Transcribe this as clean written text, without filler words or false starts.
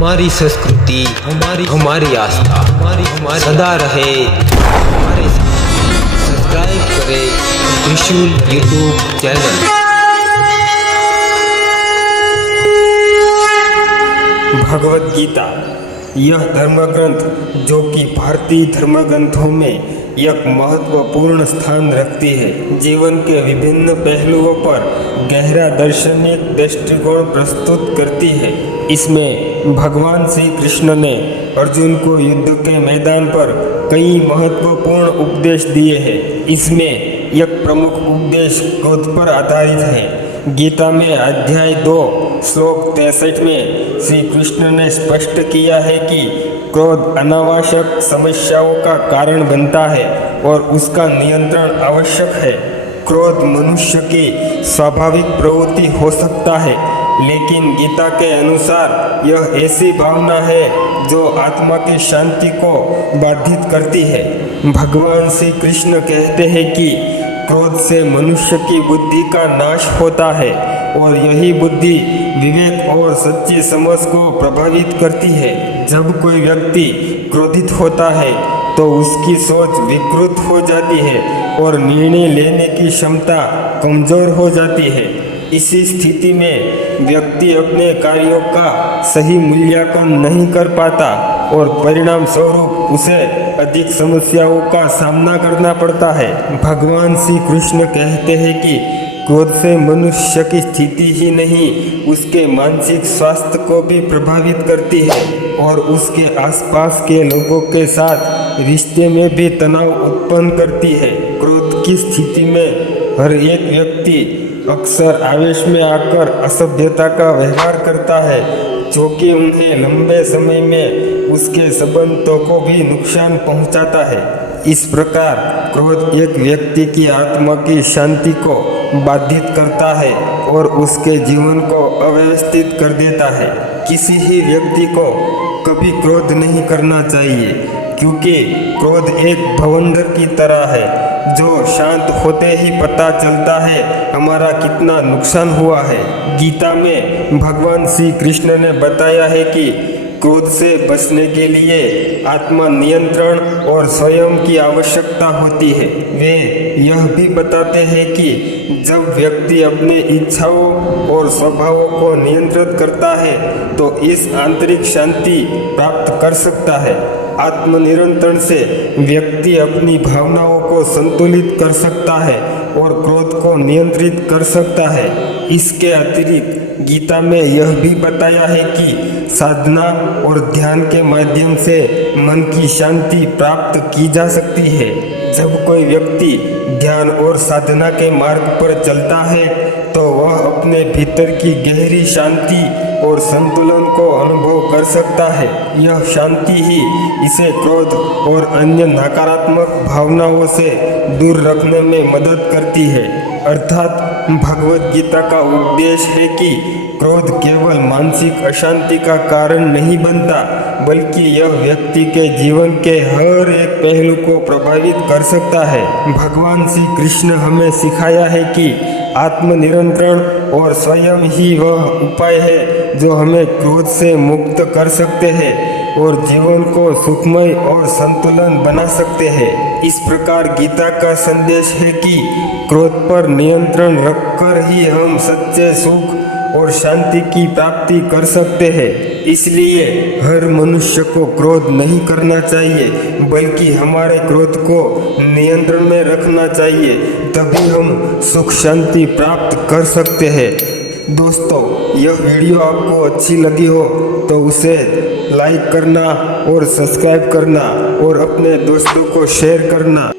हमारी संस्कृति, हमारी आस्था, हमारी सदा रहे हमारे साथ। सब्सक्राइब करें त्रिशूल यूट्यूब चैनल। भगवत गीता यह धर्मग्रंथ जो कि भारतीय धर्मग्रंथों में एक महत्वपूर्ण स्थान रखती है, जीवन के विभिन्न पहलुओं पर गहरा दार्शनिक दृष्टिकोण प्रस्तुत करती है। इसमें भगवान श्री कृष्ण ने अर्जुन को युद्ध के मैदान पर कई महत्वपूर्ण उपदेश दिए हैं। इसमें एक प्रमुख उपदेश क्रोध पर आधारित है। गीता में अध्याय 2 श्लोक 63 में श्री कृष्ण ने स्पष्ट किया है कि क्रोध अनावश्यक समस्याओं का कारण बनता है और उसका नियंत्रण आवश्यक है। क्रोध मनुष्य की स्वाभाविक प्रवृत्ति हो सकता है, लेकिन गीता के अनुसार यह ऐसी भावना है जो आत्मा की शांति को बाधित करती है। भगवान श्री कृष्ण कहते हैं कि क्रोध से मनुष्य की बुद्धि का नाश होता है और यही बुद्धि विवेक और सच्ची समझ को प्रभावित करती है। जब कोई व्यक्ति क्रोधित होता है तो उसकी सोच विकृत हो जाती है और निर्णय लेने की क्षमता कमजोर हो जाती है। इसी स्थिति में व्यक्ति अपने कार्यों का सही मूल्यांकन नहीं कर पाता और परिणाम स्वरूप उसे अधिक समस्याओं का सामना करना पड़ता है। भगवान श्री कृष्ण कहते हैं कि क्रोध से मनुष्य की स्थिति ही नहीं, उसके मानसिक स्वास्थ्य को भी प्रभावित करती है और उसके आसपास के लोगों के साथ रिश्ते में भी तनाव उत्पन्न करती है। क्रोध की स्थिति में हर एक व्यक्ति अक्सर आवेश में आकर असभ्यता का व्यवहार करता है, जो कि उन्हें लंबे समय में उसके संबंधों को भी नुकसान पहुंचाता है। इस प्रकार क्रोध एक व्यक्ति की आत्मा की शांति को बाधित करता है और उसके जीवन को अव्यवस्थित कर देता है। किसी ही व्यक्ति को कभी क्रोध नहीं करना चाहिए, क्योंकि क्रोध एक भवंडर की तरह है जो शांत होते ही पता चलता है हमारा कितना नुकसान हुआ है। गीता में भगवान श्री कृष्ण ने बताया है कि क्रोध से बचने के लिए आत्मा नियंत्रण और स्वयं की आवश्यकता होती है। वे यह भी बताते हैं कि जब व्यक्ति अपने इच्छाओं और स्वभावों को नियंत्रित करता है तो इस आंतरिक शांति प्राप्त कर सकता है। आत्मनियंत्रण से व्यक्ति अपनी भावनाओं को संतुलित कर सकता है और क्रोध को नियंत्रित कर सकता है। इसके अतिरिक्त गीता में यह भी बताया है कि साधना और ध्यान के माध्यम से मन की शांति प्राप्त की जा सकती है। जब कोई व्यक्ति ध्यान और साधना के मार्ग पर चलता है तो वह अपने भीतर की गहरी शांति और संतुलन को अनुभव कर सकता है। यह शांति ही इसे क्रोध और अन्य नकारात्मक भावनाओं से दूर रखने में मदद करती है। अर्थात भगवत गीता का उपदेश है कि क्रोध केवल मानसिक अशांति का कारण नहीं बनता, बल्कि यह व्यक्ति के जीवन के हर एक पहलू को प्रभावित कर सकता है। भगवान श्री कृष्ण हमें सिखाया है कि आत्मनियंत्रण और स्वयं ही वह उपाय है जो हमें क्रोध से मुक्त कर सकते हैं और जीवन को सुखमय और संतुलन बना सकते हैं। इस प्रकार गीता का संदेश है कि क्रोध पर नियंत्रण रखकर ही हम सच्चे सुख और शांति की प्राप्ति कर सकते हैं। इसलिए हर मनुष्य को क्रोध नहीं करना चाहिए, बल्कि हमारे क्रोध को नियंत्रण में रखना चाहिए, तभी हम सुख शांति प्राप्त कर सकते हैं। दोस्तों, यह वीडियो आपको अच्छी लगी हो तो उसे लाइक करना और सब्सक्राइब करना और अपने दोस्तों को शेयर करना।